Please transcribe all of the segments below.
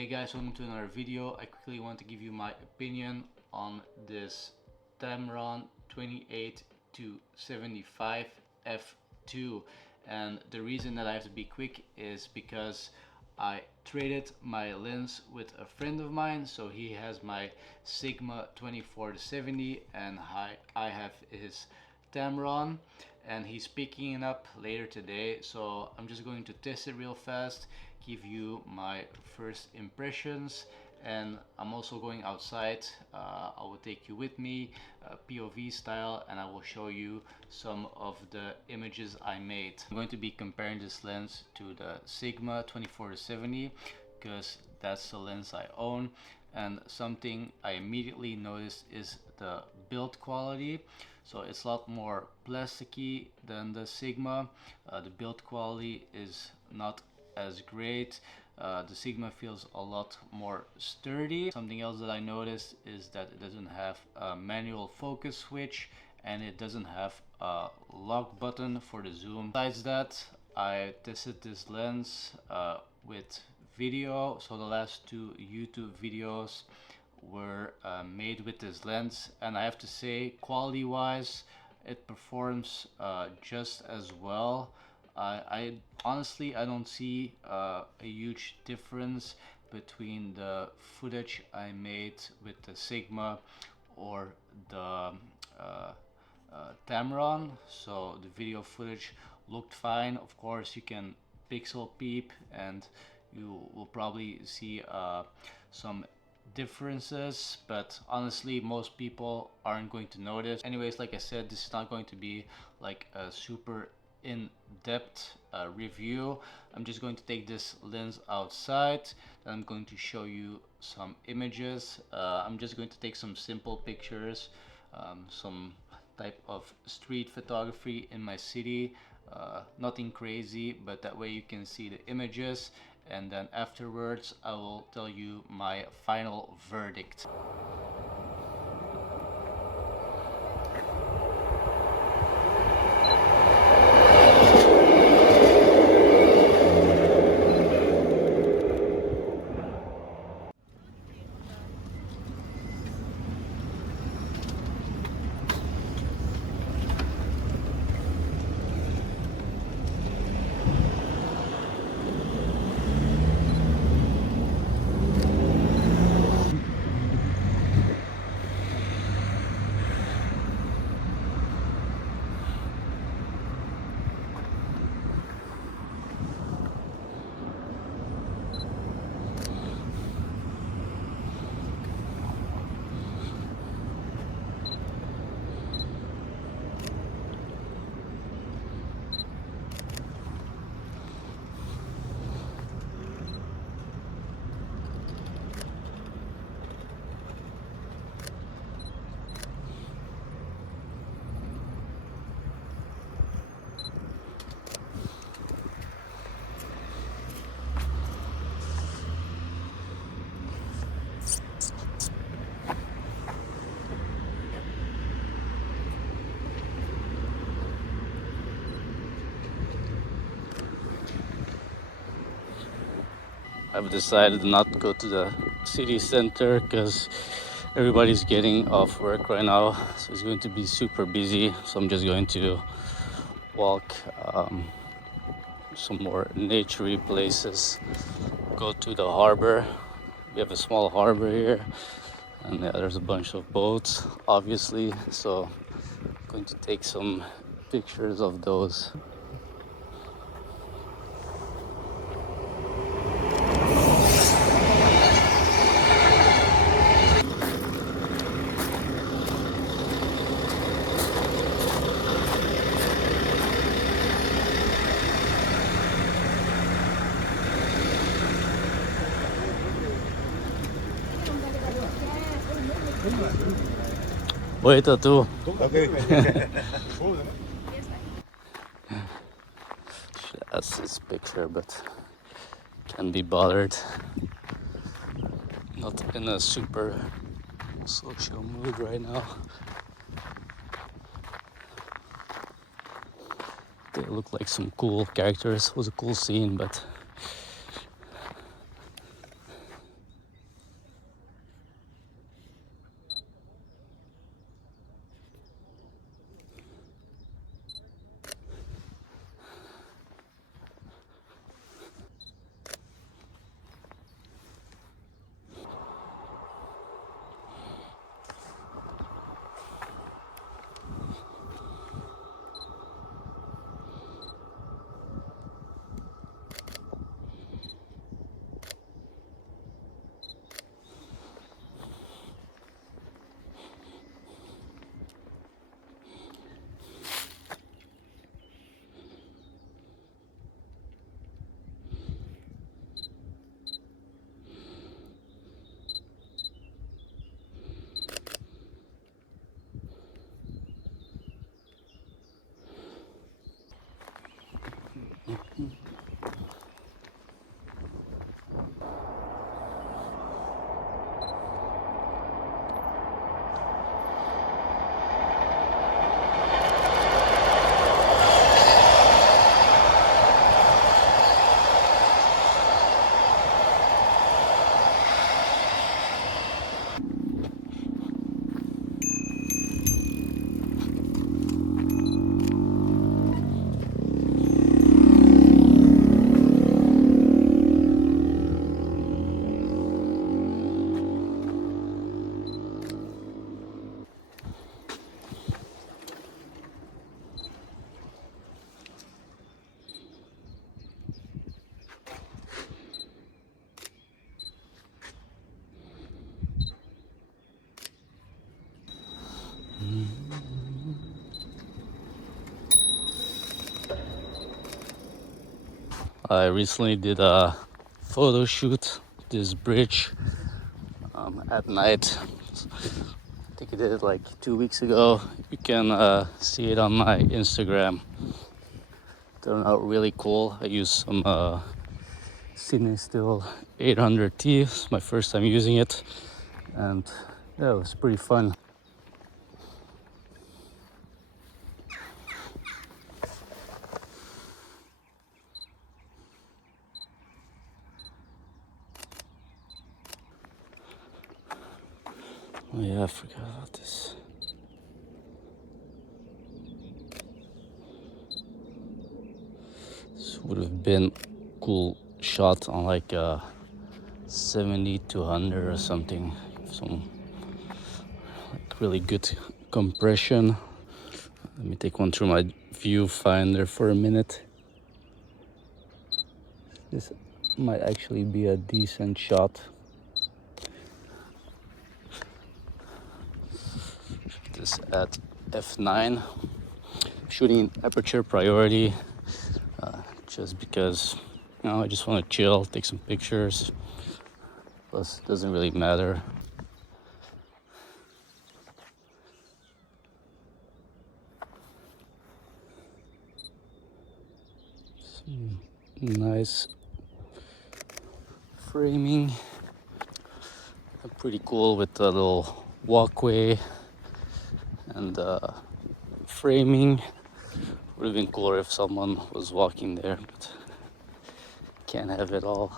Hey guys, welcome to another video. I quickly want to give you my opinion on this Tamron 28 to 75 f2, and the reason that I have to be quick is because I traded my lens with a friend of mine. So he has my Sigma 24 to 70 and I have his Tamron, and he's picking it up later today. So I'm just going to test it real fast, give you my first impressions, and I'm also going outside. I will take you with me, POV style, and I will show you some of the images I made. I'm going to be comparing this lens to the Sigma 24 to 70 because that's the lens I own, and something I immediately noticed is the build quality. So it's a lot more plasticky than the Sigma. The build quality is not as great. The Sigma feels a lot more sturdy. Something else that I noticed is that it doesn't have a manual focus switch and it doesn't have a lock button for the zoom. Besides that, I tested this lens with video. So the last two YouTube videos were made with this lens, and I have to say, quality wise it performs just as well. I honestly don't see a huge difference between the footage I made with the Sigma or the Tamron. So the video footage looked fine. Of course you can pixel peep and you will probably see some differences, but honestly most people aren't going to notice. Anyways, like I said, this is not going to be like a super in-depth review. I'm just going to take this lens outside, then I'm going to show you some images. I'm just going to take some simple pictures, some type of street photography in my city, nothing crazy, but that way you can see the images, and then afterwards I will tell you my final verdict. I've decided not to go to the city center because everybody's getting off work right now, so it's going to be super busy. So I'm just going to walk some more naturey places, go to the harbor. We have a small harbor here, and yeah, there's a bunch of boats obviously, so I'm going to take some pictures of those. Wait tú. Okay. That's his picture, but can't be bothered. Not in a super social mood right now. They look like some cool characters. It was a cool scene, but I recently did a photo shoot this bridge at night. I think I did it like 2 weeks ago. You can see it on my Instagram. Turned out really cool. I used some Cine Still 800T. It's my first time using it, and yeah, it was pretty fun. Oh yeah, I forgot about this. This would have been cool shot on like 70 to 100 or something. Some like really good compression. Let me take one through my viewfinder for a minute. This might actually be a decent shot. This at f9. Shooting in aperture priority, just because I just want to chill, take some pictures. Plus, it doesn't really matter. Some nice framing. Pretty cool with the little walkway and framing. Would have been cooler if someone was walking there, but can't have it all.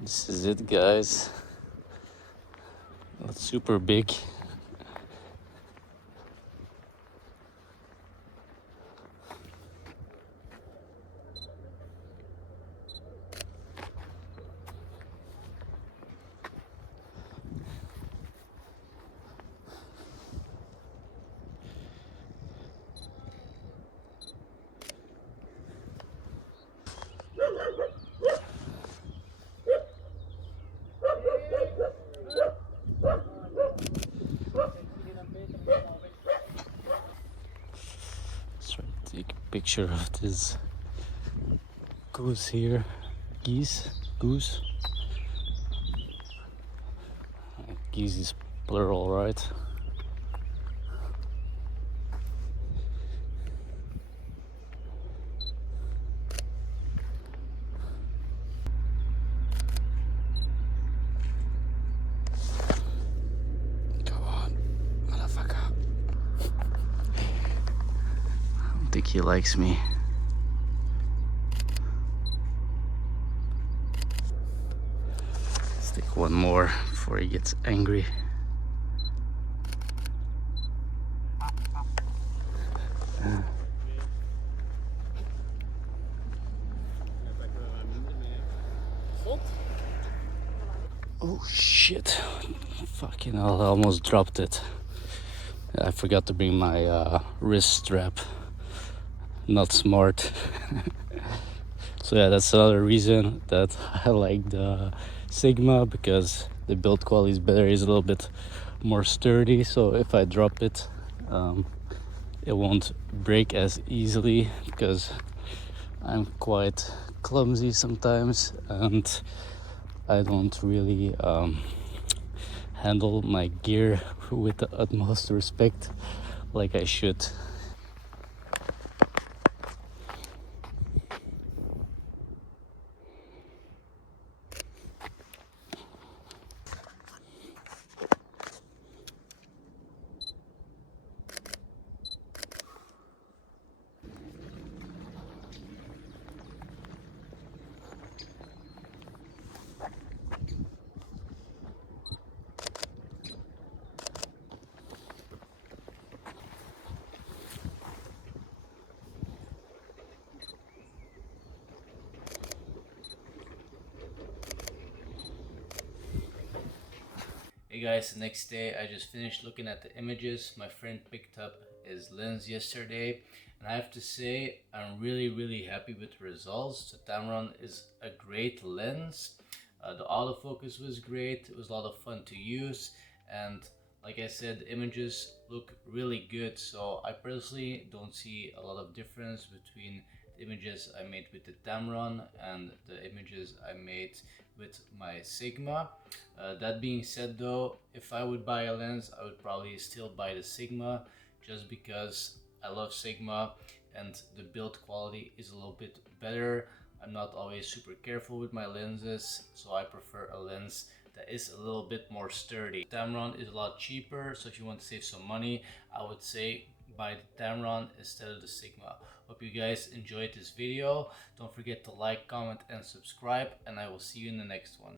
This is it, guys. Not super big. Let's try to take a picture of this goose here. Goose. Geese is plural, right? Come on, motherfucker. I don't think he likes me. Let's take one more before he gets angry. Oh shit, fucking hell, I almost dropped it. I forgot to bring my wrist strap. Not smart. So yeah, that's another reason that I like the Sigma, because the build quality is better. It's a little bit more sturdy, so if I drop it, it won't break as easily, because I'm quite clumsy sometimes and I don't really handle my gear with the utmost respect like I should. guys, the next day I just finished looking at the images. My friend picked up his lens yesterday, and I have to say I'm really happy with the results. The Tamron is a great lens. The autofocus was great. It was a lot of fun to use, and like I said, the images look really good. So I personally don't see a lot of difference between the images I made with the Tamron and the images I made with my Sigma. That being said though, if I would buy a lens, I would probably still buy the Sigma, just because I love Sigma and the build quality is a little bit better. I'm not always super careful with my lenses, so I prefer a lens that is a little bit more sturdy. Tamron is a lot cheaper, so if you want to save some money, I would say buy the Tamron instead of the Sigma. Hope you guys enjoyed this video. Don't forget to like, comment and subscribe, and I will see you in the next one.